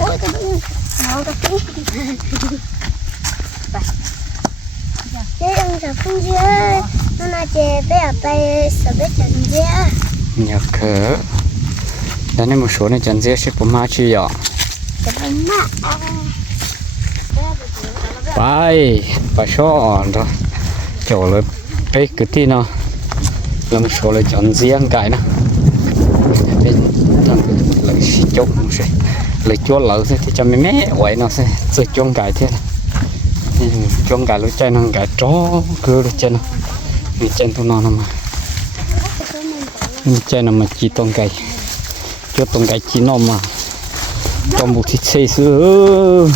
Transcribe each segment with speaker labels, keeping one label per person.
Speaker 1: ôi cái nó cái cái ông sẽ phun dưa nó là chè bé ở bay sợ bé chẳng dưa
Speaker 2: nhà cửa đó nên một số này chẳng dễ sẽ có ma chi mạ bay bay số đó chỗ là cái cái tí nó. Là một số là chọn riêng cái nó cái không sẽ lấy một lỡ thế thì cho mấy mẹ, quậy nó sẽ sẽ chuông cái thế. Chuông cái lúc chơi nó cái chó cứ lúc chơi nó. Vì chơi tụi nó mà. Mà chơi nó mà chỉ tông cái cho tông cái chỉ nó mà. Trong một thịt xây sữa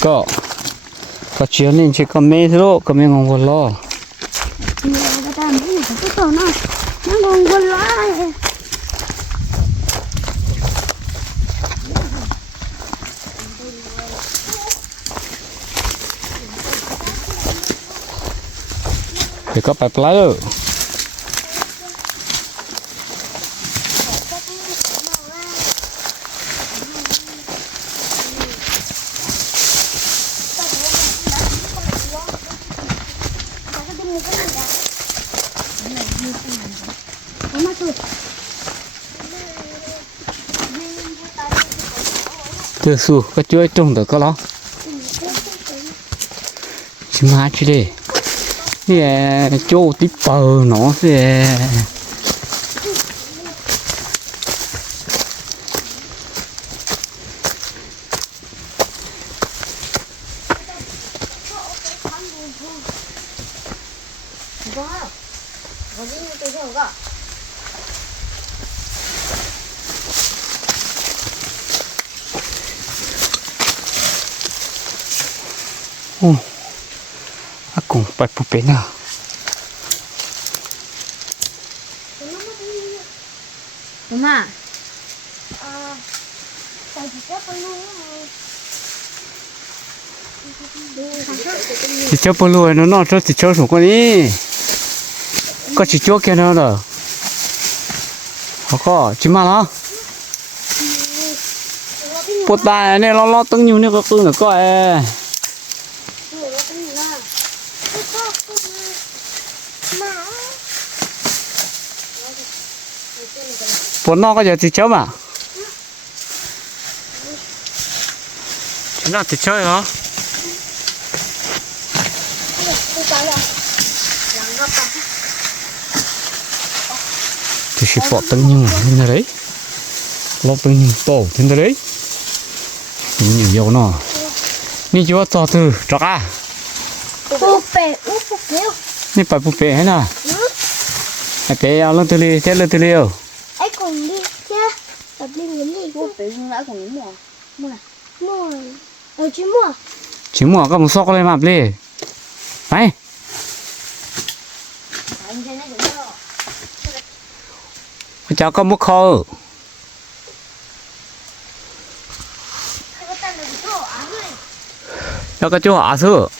Speaker 2: có có chiếu nên chỉ có mấy thôi, có mấy ngon quá lo.
Speaker 1: Người ta làm cái lại
Speaker 2: thì có bài play từ xu có chuối trồng được có lo chim má chứ đi nè chỗ tí bờ nó sẽ bắt bupena, mama, chị cho bông lúa nó nọ cho chị cho xuống con đi có chị cho kia nó rồi. Họ có chỉ mà nó bột tài này lo lo tăng nhiều nữa có cứ nữa coi bốn non có giờ thì chớm à? Chúng ta thì chơi hả? Thì sẽ bỏ tăng nhưng này đấy. Lóc tăng nhưng tổ thế này đấy nhiều dầu nó. Như chúa to từ trọc à? Như phải bụp bẹ hết à cái áo lưng tư li thế lưng tư li không?
Speaker 3: 不北京来跟木木
Speaker 1: 来木，呃，橘木。
Speaker 2: 橘木，跟我们说过来嘛，不嘞？来。我叫个木口。要个叫阿叔。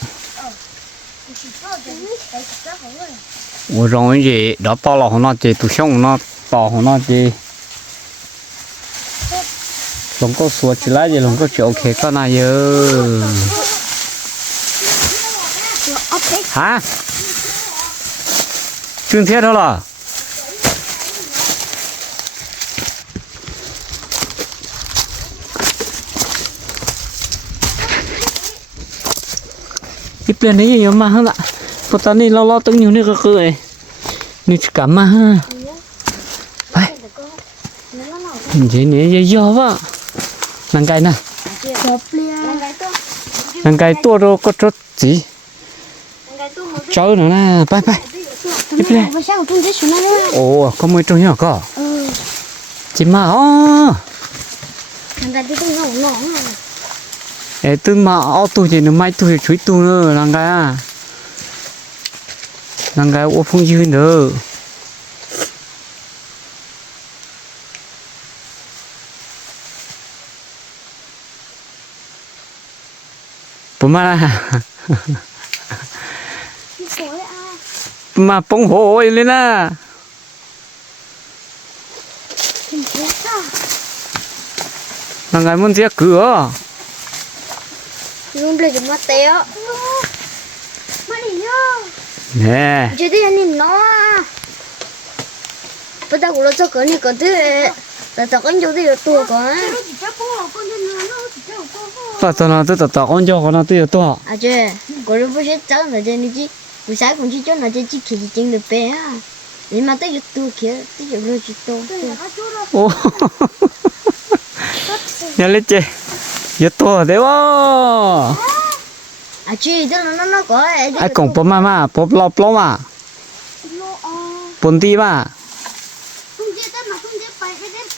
Speaker 2: 我认为这，那包了红那这，都像那包红那这。龙哥说起来的龙哥就 OK 个那哟， 앞에 啊，春天到了。ít lên đấy nhiều mà hơn ạ có tao này lo lo từng nhiều nữa cơ cơ ấy như cả mà ha phải thế này giờ giờ vợ nang cái na nang cái tua rồi có chút gì cháu nữa na bye bye. Đi đi. Ồ, có mấy trong nhỏ có. Chị mà ó ê, tư mà ó tu gì nữa, mai tu thì chuối tu nữa nang cái à. Nang cái ô, phong dư nữa. Bố mà Đi tối à. mà bông hồi lên à Thì thế sao? là ngày muốn giết cửa
Speaker 1: Luôn lấy mà téo. Mà đi vô. nè Chứ đi anh nó. Bây giờ cũng là cho cái này có thứ. Là tao con chỗ thì là tua có. Nó chỉ cho cô con cho nó nó chỉ cho cô
Speaker 2: cô. bà tao nói tôi tao tao con cho con nó tôi to
Speaker 1: À chứ, có lúc bữa chắc là trên đi chứ. Buổi sáng cũng chỉ cho nó chơi chỉ khi chính được bé à. Nhưng mà tới giờ tua kia, tới giờ rồi chỉ tua. Ô
Speaker 2: nhà lên chơi giờ to đấy quá
Speaker 1: À chứ, là nó nó có.
Speaker 2: ai cũng mà mà bấm lo lo mà bấm tí mà Không biết tên mà không biết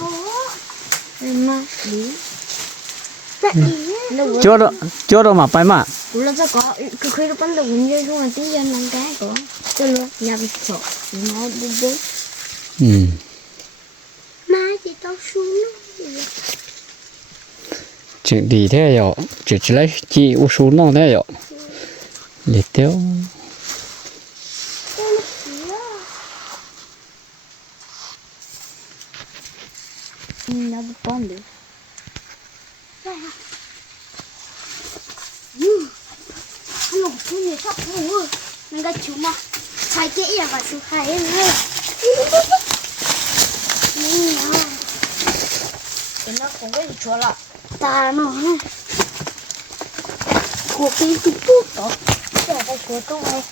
Speaker 2: bài cái tên phố. Mà, đi. Tại ý. Nó vừa. chưa đâu chưa đâu mà phải mà
Speaker 1: Cũng là cho có. Cứ khi nó bắn được cũng như luôn là tí dân làm cái có. Cho luôn, nhà bị sổ. Nó đi đi. ừ Má chỉ tao xuống nó.
Speaker 2: chuyện đi thế rồi chỉ chỉ lấy chỉ u số nó thế rồi để tiêu Con nó kia.
Speaker 1: Nó cũng con được. Anh ngủ xuống nhiều chắc ngủ. Nên cái chú mà. Phải kỹ là phải xuống khai em ơi.
Speaker 3: Nên nhá. Thì nó không có gì chúa lọ.
Speaker 1: ta nó của cái cái thuốc đó để cái của tôi này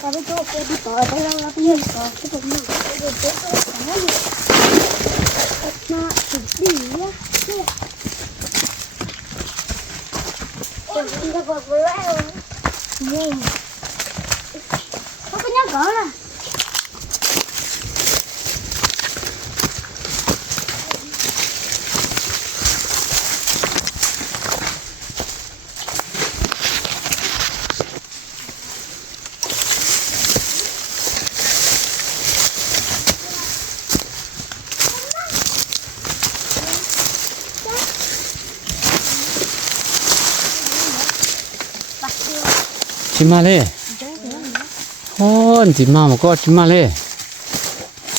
Speaker 1: và cái chỗ cái đi tới đây là là cái có cái bụng này cái đồ tốt đó nó gì nó chỉ đi nhá Đừng có bật với em Nhìn Có cái nhắc cỡ nè chỉ mà lên ô chỉ mà mà có chỉ mà lên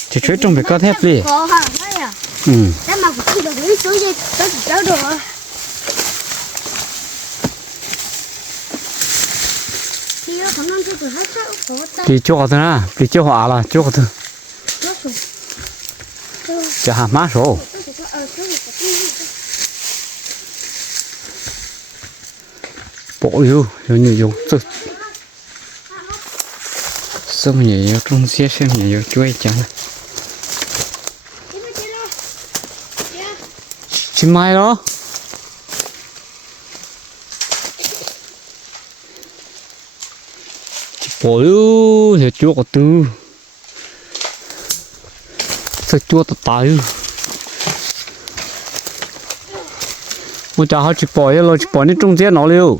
Speaker 2: chỉ chơi trong có thép Có hả? Đấy à? Ừ.
Speaker 1: Thế mà lấy số gì Tôi chỉ cháu được
Speaker 2: Đi đó thằng non cho tụi hết sao có tay bị cho thôi na bị cho họ là cho thôi. Hàm má số Tôi chỉ có ở chỗ này có cái gì bỏ yêu yêu nhiều yêu. Sức xong nhiều yêu trong xe xem nhiều yêu chuối chẳng. Đi mai đó. Bỏ bộ yêu thì chúa có tư. Sao chúa tao tay một chả hai chỉ bỏ yêu rồi chỉ bỏ đến trung gian nó liu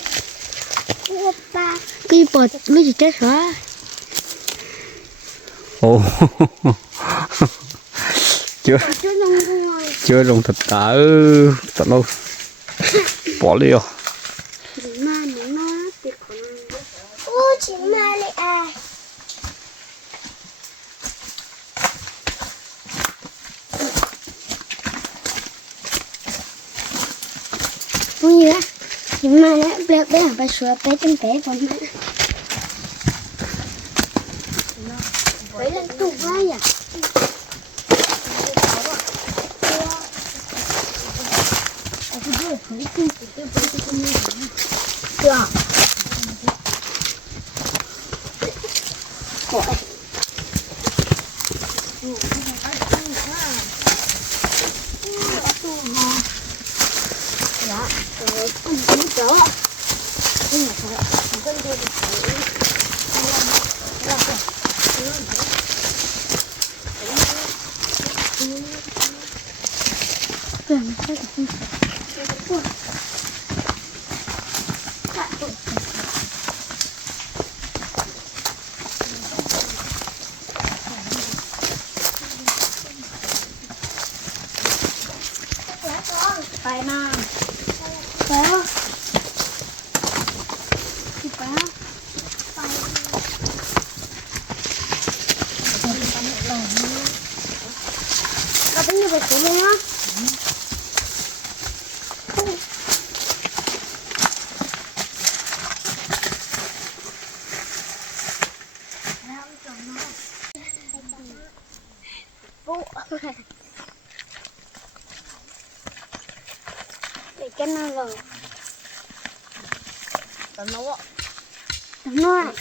Speaker 1: Bật mấy gì chết rồi.
Speaker 2: ồ. Chưa. Rồi chưa rồng thật tả thật lâu bỏ liều mà nó
Speaker 1: nó thì còn ô chị ma lại à Ôi nhớ chị ma lại bé bé phải sửa bé chân bé còn mẹ Vậy là tụ vai à Được. Gọi. Dạ.
Speaker 3: rồi không có chỗ nhưng mà phải không
Speaker 1: có đi phải mà phải không bỏ lỡ những video hấp dẫn luôn á Bố Để cái nào rồi tao nấu nó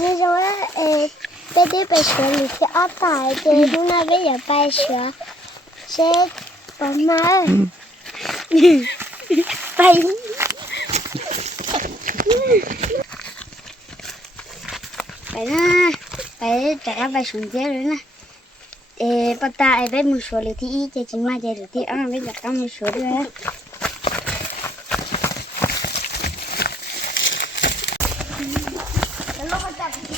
Speaker 1: Bây giờ ờ bây giờ bây giờ thì ở tại thì lúc nào bây giờ bây giờ sẽ bỏ má bay bay na bay trả bay xuống dưới rồi nè ê bắt ta ai bay một số thì thì chỉ mà chơi được thì ăn bây giờ có rồi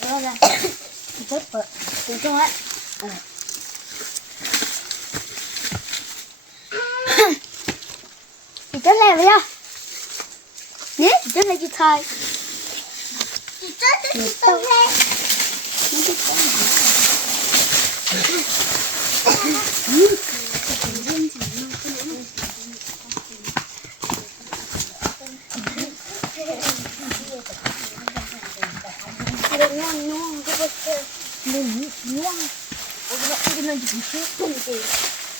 Speaker 1: đó ra, rất bự, từ trong ấy. Chị chết lên vậy không? Nhé, chị chết lên chị thôi. Chị chết lên chị nuang nuang ke benda. Nuang nuang. Aku nak pergi nak jadi hitung ke.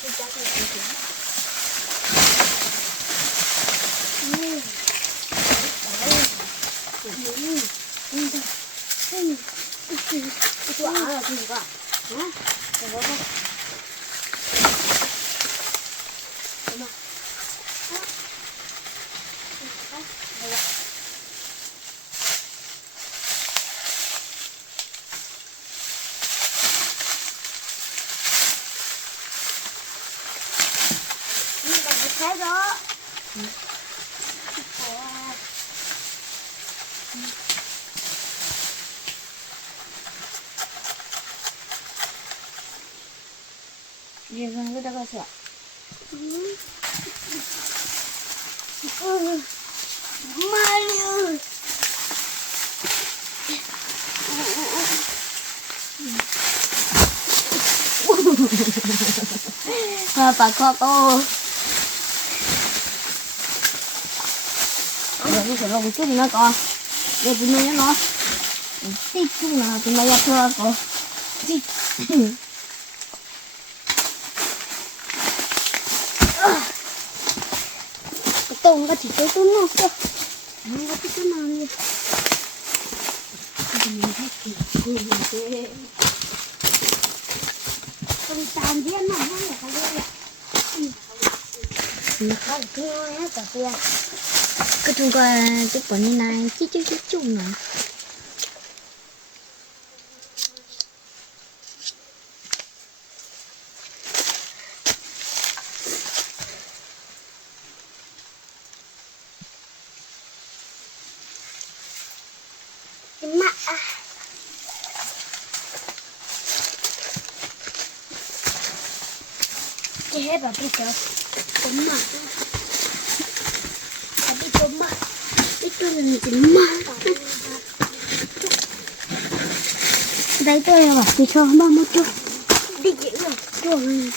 Speaker 1: Kita akan pergi. Hmm. Hmm. Hmm. Hmm. Itu apa juga? Hah? Apa? Thôi. Thấy đó. riêng con cái đó có sợ Mario. à, bà con cô giờ cái sẽ lồng chút nữa con. Giờ tụi nó nó. Tích chút nào tụi nó ra thưa con tích tông có chỉ tới tôi nó sao Nó có cái nào thế. Con tàn viên nó không phải cái gì vậy? Không, cái nó cả kia cái chúng qua chút bọn như này chứ chứ chứ chung nữa Mà à. Cái hết bảo cái chờ. Cũng mà. Tôi đây tôi là chỉ cho ba một chút. Đi dễ rồi. Rồi.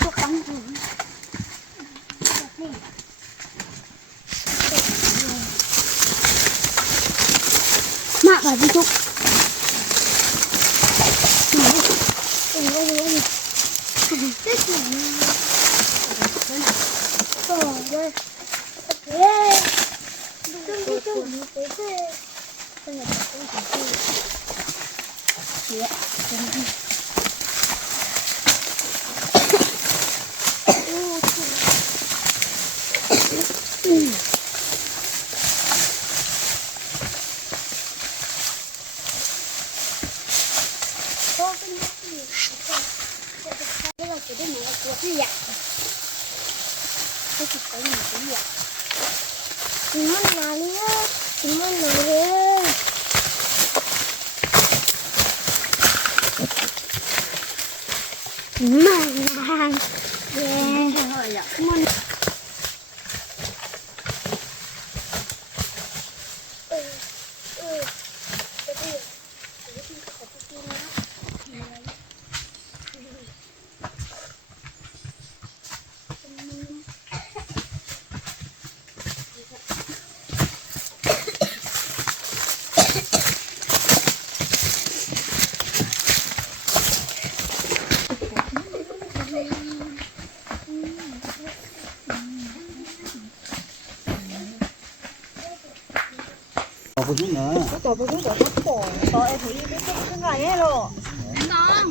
Speaker 1: Chút cắn rồi. Mạ vào đi chút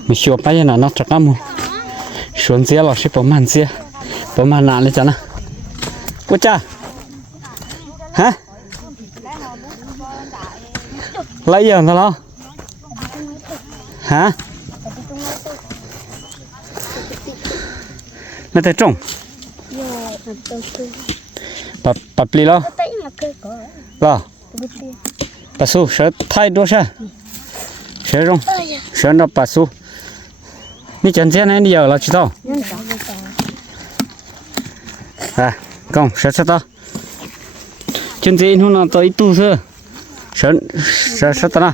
Speaker 2: mình xua bay là nó chặt lắm xuống dưới là sẽ bỏ màn dưới. Bỏ màn nạ lên cho nó. Cô cha. Hả? Lấy giờ nó. Lo hả? Nó thấy trông bập bập bì lo. Tay mà lo bà su sợ thay đồ sa sợ rong, sợ nó bà su đi chân xe này đi giờ là chị tao à con sợ sợ tao chân xe hôm là tao ít tu sơ. Sợ sợ đó. tao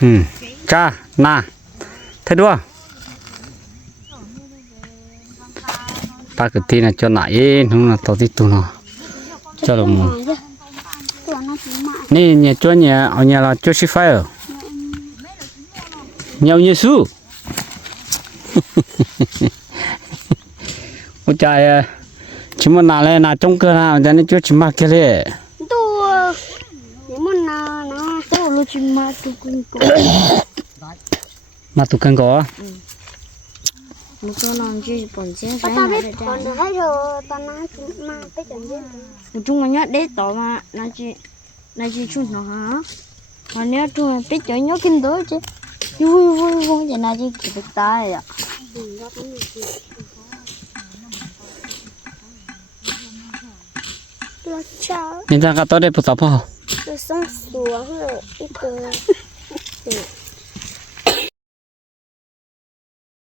Speaker 2: ừ. Cha na. Thấy đua. Ta cứ tin là cho nãy nó là tao ít tu nó. Cho đồng nè nhà cho nhà ở nhà là cho sĩ phải ở nhau như su ôi trời ơi. Chỉ muốn nào lên nào trong cơ nào cho nên chưa chỉ mặc cái này
Speaker 1: Tôi nếu mà nó nó tôi luôn chỉ mà tôi cũng có.
Speaker 2: mà tụi cần có
Speaker 1: một chỗ nào chỉ bọn chiến Tao sáng tao là biết để còn được hết rồi, tao nói chúng mà biết chẳng biết. một chung mà nhớ để tỏ mà nó chỉ nó chỉ chung nó hả? Mà nếu chung là biết chỗ nhớ kinh tế chứ. Vui vui vui vậy là chỉ chỉ biết tay à
Speaker 2: Tôi chào, nên ra cái tới đây phụ tập không tôi sống xuống rồi, ít tôi.